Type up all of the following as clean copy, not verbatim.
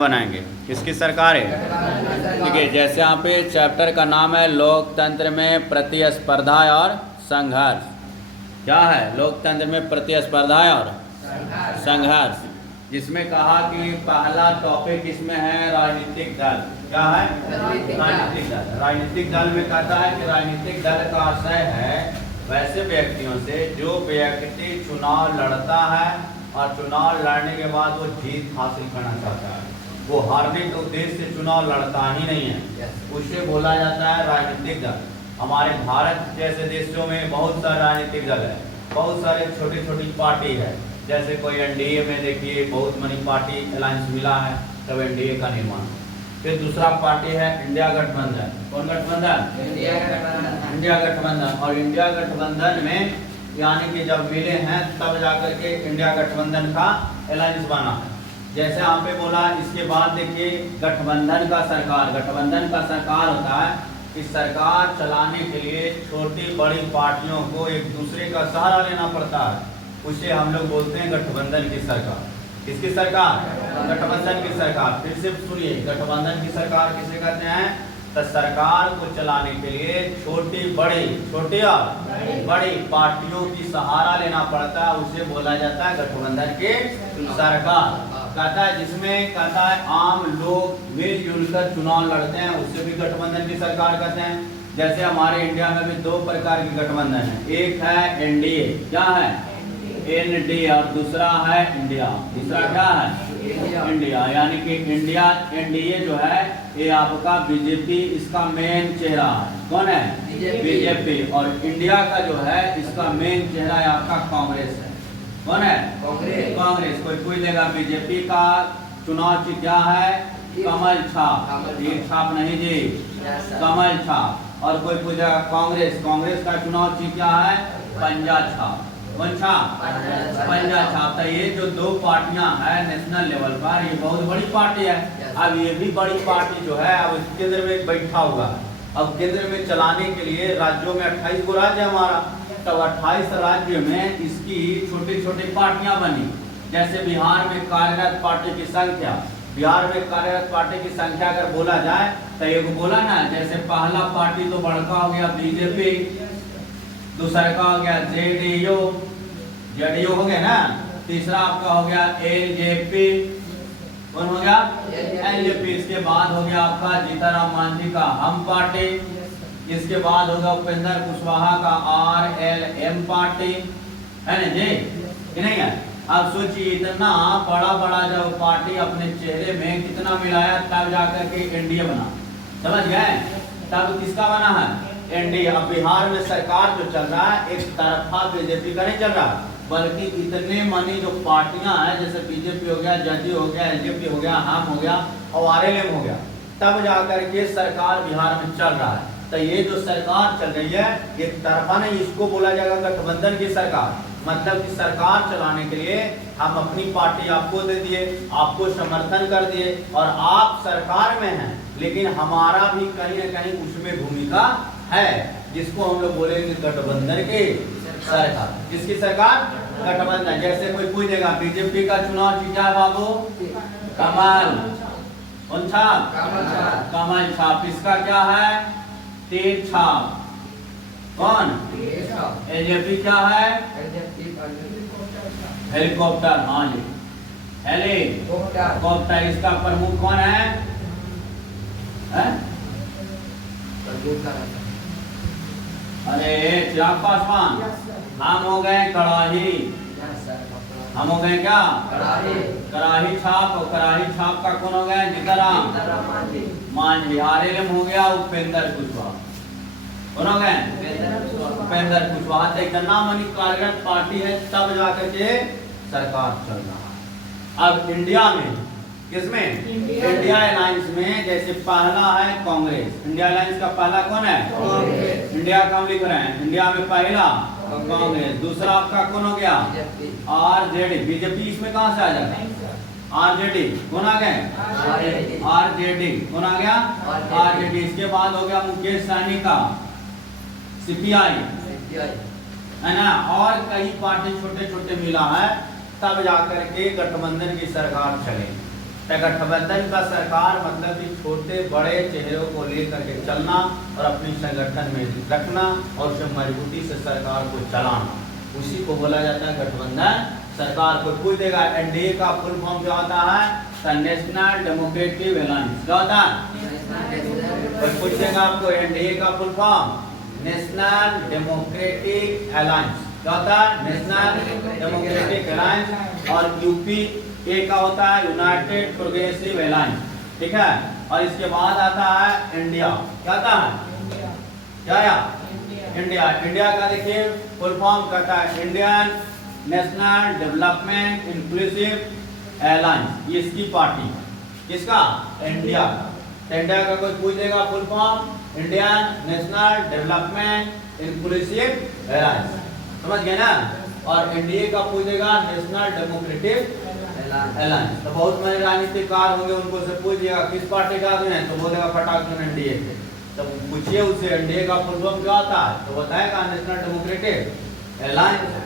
बनाएंगे। किसकी सरकार है? ठीक है, जैसे यहाँ पे चैप्टर का नाम है लोकतंत्र में प्रतिस्पर्धा और संघर्ष। क्या है? लोकतंत्र में प्रतिस्पर्धा और संघर्ष, जिसमें कहा कि पहला टॉपिक इसमें है राजनीतिक दल। क्या है? राजनीतिक दल। राजनीतिक दल में कहता है कि राजनीतिक दल का आशय है वैसे व्यक्तियों से जो व्यक्ति चुनाव लड़ता है और चुनाव लड़ने के बाद वो जीत हासिल करना चाहता है, वो हारने के उद्देश्य से चुनाव लड़ता ही नहीं है, उसे बोला जाता है राजनीतिक दल। हमारे भारत जैसे देशों में बहुत सारे राजनीतिक दल है, बहुत सारे छोटी छोटी पार्टी है। जैसे कोई एनडीए में देखिए बहुत बड़ी पार्टी अलायंस मिला है, तब एनडीए का निर्माण। फिर दूसरा पार्टी है इंडिया गठबंधन। कौन गठबंधन? इंडिया गठबंधन। और इंडिया गठबंधन में यानी कि जब मिले हैं तब जाकर के इंडिया गठबंधन का अलायंस बना है। जैसे यहाँ पे बोला, इसके बाद देखिए गठबंधन का सरकार। गठबंधन का सरकार होता है कि सरकार चलाने के लिए छोटी बड़ी पार्टियों को एक दूसरे का सहारा लेना पड़ता है, उसे हम लोग बोलते हैं गठबंधन की सरकार। किसकी सरकार? गठबंधन की सरकार। फिर से सुनिए, गठबंधन की सरकार किसे कहते हैं? तो सरकार को चलाने के लिए छोटी और बड़ी पार्टियों की सहारा लेना पड़ता है, उसे बोला जाता है गठबंधन की सरकार। कहता है जिसमें कहता है आम लोग मिलजुल कर चुनाव लड़ते हैं, उसे भी गठबंधन की सरकार कहते हैं। जैसे हमारे इंडिया में भी दो प्रकार की गठबंधन है, एक है एनडीए। क्या है? एनडीए। और दूसरा है इंडिया। दूसरा क्या है? इंडिया। यानी कि इंडिया एनडीए जो है ये आपका बीजेपी इसका मेन चेहरा है। कौन है? बीजेपी। और इंडिया का जो है इसका मेन चेहरा है आपका कांग्रेस है। कौन है? कांग्रेस। कोई पूछ लेगा बीजेपी का चुनाव चिन्ह क्या है? कमल छाप। तीर छाप नहीं जी, कमल छाप। और कोई पूछेगा कांग्रेस का चुनाव चिन्ह क्या है? पंजा छाप। कौन छाप? पंजा छाप। तो ये जो दो पार्टियां हैं नेशनल लेवल पर, ये बहुत बड़ी पार्टी है। अब ये भी बड़ी पार्टी जो है अब केंद्र में बैठा हुआ है। अब केंद्र में चलाने के लिए राज्यों में 28 गो राज्य है हमारा, तो 28 राज्य में इसकी छोटी छोटी पार्टियां बनी। जैसे बिहार में कार्यरत पार्टी की संख्या, बिहार में कार्यरत पार्टी की संख्या अगर बोला जाए तो एक बोला ना, जैसे पहला पार्टी तो बड़का हो गया बीजेपी, दूसरा का हो गया जेडीयू हो गया ना, तीसरा आपका हो गया एलजेपी। कौन हो गया? एलजेपी। इसके बाद हो गया आपका जीताराम मांझी का हम पार्टी। इसके बाद होगा उपेंद्र कुशवाहा का आरएलएम पार्टी, है ना जी कि नहीं है? अब सोचिए इतना बड़ा बड़ा जब पार्टी अपने चेहरे में कितना मिलाया तब जाकर के एनडीए बना। समझ गए? तब किसका बना है? एनडीए। अब बिहार में सरकार जो चल रहा है एक तरफा बीजेपी का नहीं चल रहा, बल्कि इतने मनी जो पार्टियां हैं जैसे बीजेपी हो गया, जदयू हो गया, एलजेपी हो गया, हम हो गया और आरएलएम हो गया, तब जाकर के सरकार बिहार में चल रहा है। तो ये जो सरकार चल रही है एक तरफा नहीं, इसको बोला जाएगा गठबंधन की सरकार। मतलब कि सरकार चलाने के लिए हम अपनी पार्टी आपको दे दिए, आपको समर्थन कर दिए और आप सरकार में हैं, लेकिन हमारा भी कहीं न कहीं उसमें भूमिका है, जिसको हम लोग बोलेंगे गठबंधन की सरकार। किसकी सरकार? गठबंधन। जैसे कोई पूछेगा बीजेपी का चुनाव जीता बाबू? कमल। कौन छाप? कमल छाप। इसका क्या है? तीर छाप। कौन? एलजेपी क्या है? हेलीकॉप्टर। हाँ जी, हेलीकॉप्टर। इसका प्रमुख कौन है? अरे चिराग पासवान। हम हो गए कड़ाही। हम हो गए क्या? कड़ाही छाप। और कड़ाही छाप का कौन हो गए? जीताराम मांझी। आरएलएम हो गया उपेंद्र कुशवाहा। कौन हो गए? उपेंद्र कुशवाहा। तो इतना मनी कार्यरत पार्टी है तब जाकर के सरकार चल रहा है। अब इंडिया में किसमें? इंडिया अलायंस में जैसे पहला है कांग्रेस। इंडिया अलायंस का पहला कौन है? कांग्रेस। इंडिया का हम लिख रहे हैं, इंडिया में पहला कांग्रेस। दूसरा आपका कौन हो गया? आरजेडी। बीजेपी इसमें कहां से आ जाएगा? आरजेडी। कौन आ गए? आरजेडी। कौन आ गया? आरजेडी। इसके बाद हो गया मुकेश सहनी का सीपीआई, है ना। और कई पार्टी छोटे छोटे मिला है, तब जाकर के गठबंधन की सरकार चलेगी। तो गठबंधन का सरकार मतलब कि छोटे बड़े चेहरों को लेकर के चलना और अपनी संगठन में रखना और उसे मजबूती से सरकार को चलाना, उसी को बोला जाता है गठबंधन सरकार। को पूछ देगा एनडीए का फुल फॉर्म क्या होता है? National democratic alliance. क्या होता है? कोई पूछेगा आपको एनडीए का full form? National democratic alliance. क्या होता है? National democratic alliance. और यूपी ए का होता है यूनाइटेड प्रोग्रेसिव अलायंस, ठीक है। और इसके बाद आता है इंडिया। क्या आता है? क्या? इंडिया। इंडिया का देखिए फुल फॉर्म कहता है Indian national development inclusive alliance. ये इसकी पार्टी, किसका? इंडिया। तो इंडिया का कोई पूछ देगा full form? Indian national development inclusive alliance. समझ गए ना? और एनडीए का पूछ देगा नेशनल डेमोक्रेटिक अलायंस। तो बहुत सारे राजनीतिकार होंगे, उनको से पूछिएगा किस पार्टी का आदमी है, तो बोलेगा फटाक एनडीए से। तो पूछिए उससे एनडीए का फुल फॉर्म क्या होता है, तो बताएगा नेशनल डेमोक्रेटिक अलायंस।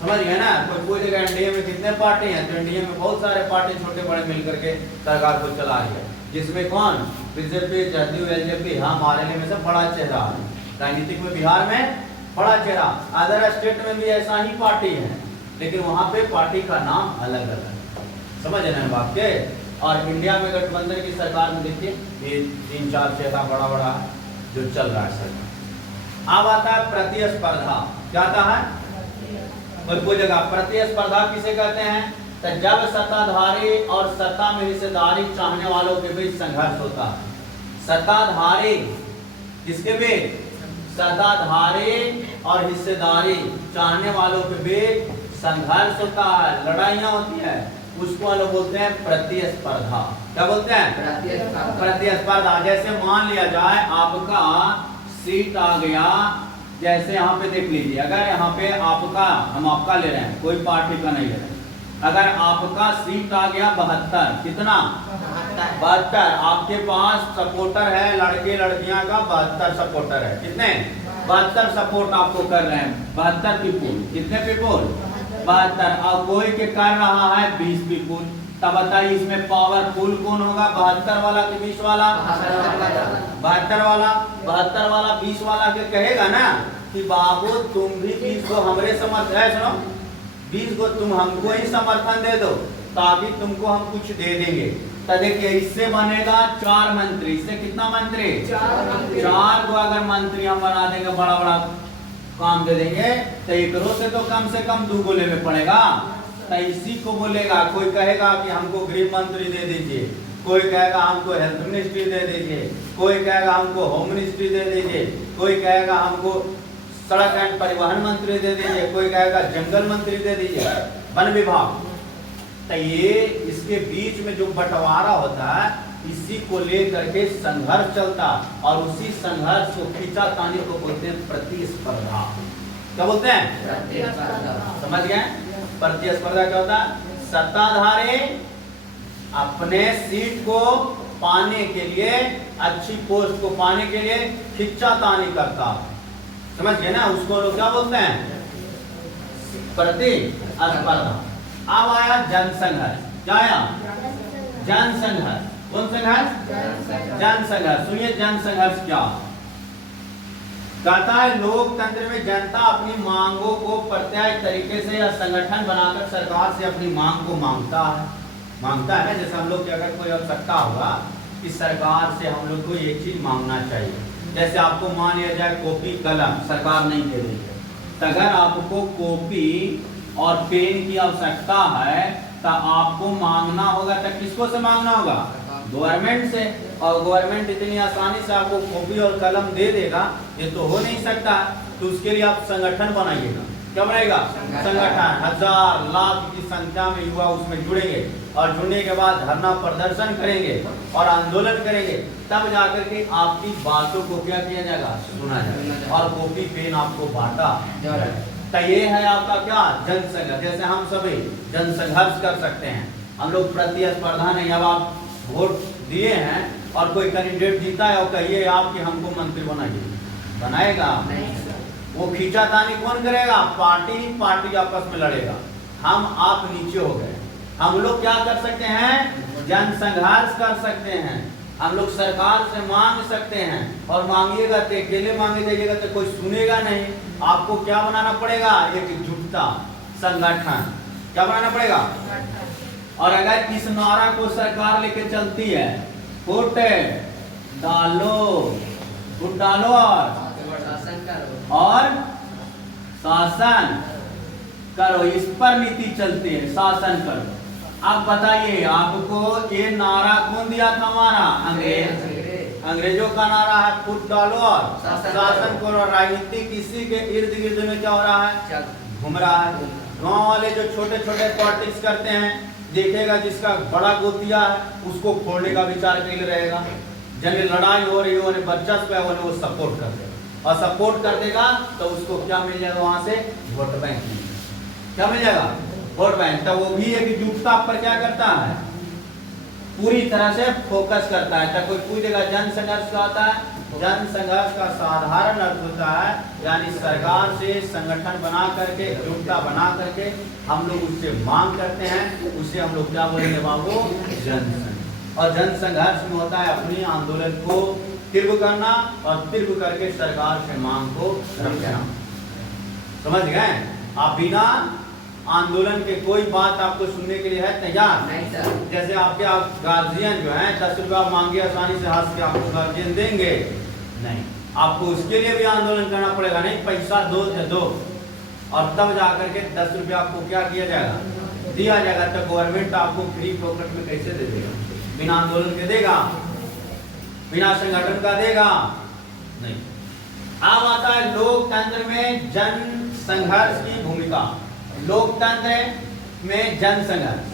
समझ गए ना? कोई पूछेगा एनडीए में कितने पार्टी हैं, तो एनडीए में बहुत सारे पार्टी छोटे बड़े मिलकर के सरकार को चला रही है, जिसमें कौन? BJP, JDU, LJP. हाँ, हमारे में सब बड़ा चेहरा है राजनीतिक में, बिहार में बड़ा चेहरा। अदर स्टेट में भी ऐसा ही पार्टी है, लेकिन वहाँ पे पार्टी का नाम अलग अलग है। समझ रहे हैं बात के? और इंडिया में गठबंधन की सरकार में देखिए ये 3-4 चेहरा बड़ा बड़ा है जो चल रहा है सरकार। अब आता है प्रतिस्पर्धा। क्या आता है? और कोई जगह प्रतिस्पर्धा किसे कहते हैं? तो जब सत्ताधारी और सत्ता में हिस्सेदारी चाहने वालों के बीच संघर्ष होता है। सत्ताधारी किसके बीच? सत्ताधारी और हिस्सेदारी चाहने वालों के बीच संघर्ष होता है, लड़ाइयां होती है, उसको हम लोग बोलते हैं प्रतिस्पर्धा। क्या बोलते हैं? प्रतिस्पर्धा। जैसे मान लिया जाए आपका सीट आ गया, जैसे यहाँ पे देख लीजिए, अगर यहाँ पे आपका, हम आपका ले रहे हैं, कोई पार्टी का नहीं ले रहे हैं, अगर आपका सीट आ गया 72, कितना? 72। आपके पास सपोर्टर है, लड़के लड़कियां का 72 सपोर्टर है। कितने? 72 सपोर्ट आपको कर रहे हैं, 72 पीपुल। कितने पीपुल? 72। और कोई के कर रहा है 20 पीपुल। तब बताइए इसमें पावरफुल कौन होगा? 72 वाला कि 20 वाला? 72 वाला। 72 वाला 20 वाला के कहेगा ना कि बाबू तुम भी 20 को हमरे समर्थन है, सुनो 20 को तुम हमको ही समर्थन दे दो, ताकि तुमको हम कुछ दे देंगे। तो देखिए इससे बनेगा 4 मंत्री। इससे कितना मंत्री? 4 को अगर मंत्री हम बना देंगे, बड़ा बड़ा काम दे देंगे, तो एक से तो कम से कम 2 गोले में पड़ेगा। तो इसी को बोलेगा। कोई कहेगा कि हमको गृह मंत्री दे दीजिए, कोई कहेगा हमको हेल्थ मिनिस्ट्री दे दीजिए, कोई कहेगा हमको होम मिनिस्ट्री दे दीजिए, कोई कहेगा हमको सड़क एंड परिवहन मंत्री दे दीजिए, कोई कहेगा जंगल मंत्री दे दीजिए, वन विभाग। तो ये इसके बीच में जो बंटवारा होता है, इसी को लेकर के संघर्ष चलता, और उसी संघर्ष को खींचातानी को बोलते हैं प्रतिस्पर्धा। क्या बोलते हैं? समझ गए? प्रतिस्पर्धा क्या होता है? सत्ताधारी अपने सीट को पाने के लिए, अच्छी पोस्ट को पाने के लिए खिंचातानी करता। समझ गए ना? उसको लोग क्या बोलते हैं? प्रतिस्पर्धा। अब आया जनसंघर्ष। क्या आया? जनसंघर्ष। कौन संघर्ष? जनसंघर्ष। सुनिए जनसंघर्ष क्या कहता है? लोकतंत्र में जनता अपनी मांगों को प्रत्याशित तरीके से या संगठन बनाकर सरकार से अपनी मांग को मांगता है ना। जैसे हम लोग की अगर कोई आवश्यकता होगा कि सरकार से हम लोग को ये चीज मांगना चाहिए, जैसे आपको मान लिया जाए कॉपी कलम सरकार नहीं दे रही है, तो अगर आपको कॉपी और पेन की आवश्यकता है तो आपको मांगना होगा। तो किसको से मांगना होगा? गवर्नमेंट से। और गवर्नमेंट इतनी आसानी से आपको कॉपी और कलम दे देगा, ये तो हो नहीं सकता। तो उसके लिए आप संगठन बनाइएगा। क्या बनाएगा? संगठन। 1000 लाख की संख्या में युवा उसमें जुड़ेंगे, और जुड़ने के बाद धरना प्रदर्शन करेंगे और आंदोलन करेंगे, तब जाकर के आपकी बातों को क्या किया जाएगा? सुना जाएगा, और कॉपी पेन आपको बांटा। तो ये है आपका क्या? जनसंघर्ष। जैसे हम सभी जनसंघर्ष कर सकते हैं, हम लोग प्रतिस्पर्धा नहीं। अब आप वोट दिए हैं और कोई कैंडिडेट जीता है और कहिए आप कि हमको मंत्री बनाइए, बनाएगा? वो खींचातानी कौन करेगा? पार्टी आपस में लड़ेगा। हम आप नीचे हो गए। हम लोग क्या कर सकते हैं? जन संघर्ष कर सकते हैं, हम लोग सरकार से मांग सकते हैं। और मांगिएगा तो अकेले मांगे जाइएगा तो कोई सुनेगा नहीं। आपको क्या बनाना पड़ेगा? एकजुटता, संगठन। क्या बनाना पड़ेगा? और अगर इस नारा को सरकार लेके चलती है, फुट डालो, फुट डालो और शासन करो, इस पर नीति चलती है, शासन करो। अब बताइए आपको ये नारा कौन दिया था? हमारा अंग्रेजों का नारा है, फुट डालो और शासन करो। राजनीति किसी के इर्द गिर्द में क्या हो रहा है? घूम रहा है। गांव वाले जो छोटे छोटे पॉलिटिक्स करते हैं, देखेगा जिसका बड़ा गोतिया है उसको फोड़ने का विचार कैल रहेगा। जब लड़ाई हो रही हो, वर्चस्व है, वो सपोर्ट कर देगा। और सपोर्ट कर देगा तो उसको क्या मिल जाएगा? वहां से वोट बैंक। क्या मिल जाएगा? Vote bank. तो वो भी एकजुटता पर क्या करता है? पूरी तरह से फोकस करता है। तो कोई पूछेगा जन संघर्ष क्या होता है? जन संघर्ष का साधारण अर्थ होता है यानी सरकार से संगठन बना करके, एकजुटता बना करके हम लोग उससे मांग करते हैं, उससे हम लोग क्या बोलेंगे बाबू? जन संघर्ष। और जन संघर्ष में होता है अपनी आंदोलन को तीव्र करना और तीव्र करके सरकार से मांग को रखना। समझ गए? आप बिना आंदोलन के कोई बात आपको सुनने के लिए है तैयार? नहीं सर। जैसे आपके गार्जियन जो हैं 10 रुपया मांगे आसानी से हाथ से आपको गार्जियन देंगे नहीं, आपको उसके लिए भी आंदोलन करना पड़ेगा। नहीं, पैसा दो और तब जाकर के 10 रुपया आपको क्या किया जाएगा? दिया जाएगा। तो गवर्नमेंट आपको फ्री पॉकेट में कैसे दे देगा? बिना आंदोलन के देगा? बिना संगठन का देगा? नहीं। अब आता है लोकतंत्र में जन संघर्ष की भूमिका। लोकतंत्र में जन संघर्ष,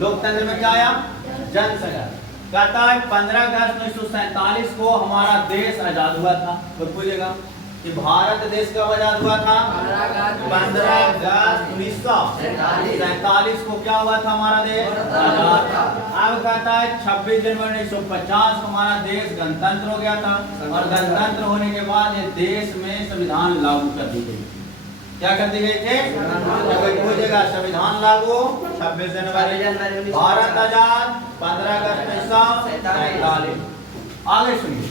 लोकतंत्र में क्या आया? जन संघर्ष। कहता है 15 अगस्त 1947 को हमारा देश आजाद हुआ था। तो पूछेगा कि भारत देश कब आजाद हुआ था? 15 अगस्त 1947 को क्या हुआ था? हमारा देश आजाद। अब कहता है 26 जनवरी 1950 को हमारा देश गणतंत्र हो गया था। और गणतंत्र होने के बाद ये देश में संविधान लागू कर दी गई। क्या कर दी गई थी? कोई पूछेगा संविधान लागू 26 जनवरी, भारत आजाद 15 अगस्त 1947। आगे सुनिए,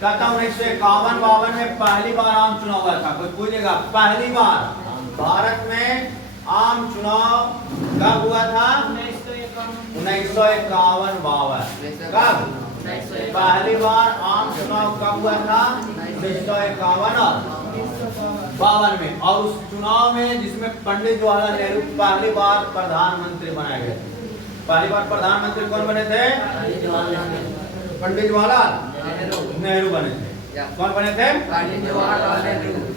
कहता हूँ 1951-52 में पहली बार आम चुनाव हुआ था। कोई पूछेगा पहली बार भारत में आम चुनाव कब हुआ था? 1951-52। कब पहली बार आम चुनाव कब हुआ था? 1951-52 में। और उस चुनाव में जिसमें पंडित जवाहरलाल नेहरू पहली बार प्रधानमंत्री बनाए गए। पहली बार प्रधानमंत्री कौन बने थे? पंडित जवाहरलाल नेहरू बने थे। कौन बने थे? पंडित जवाहरलाल नेहरू।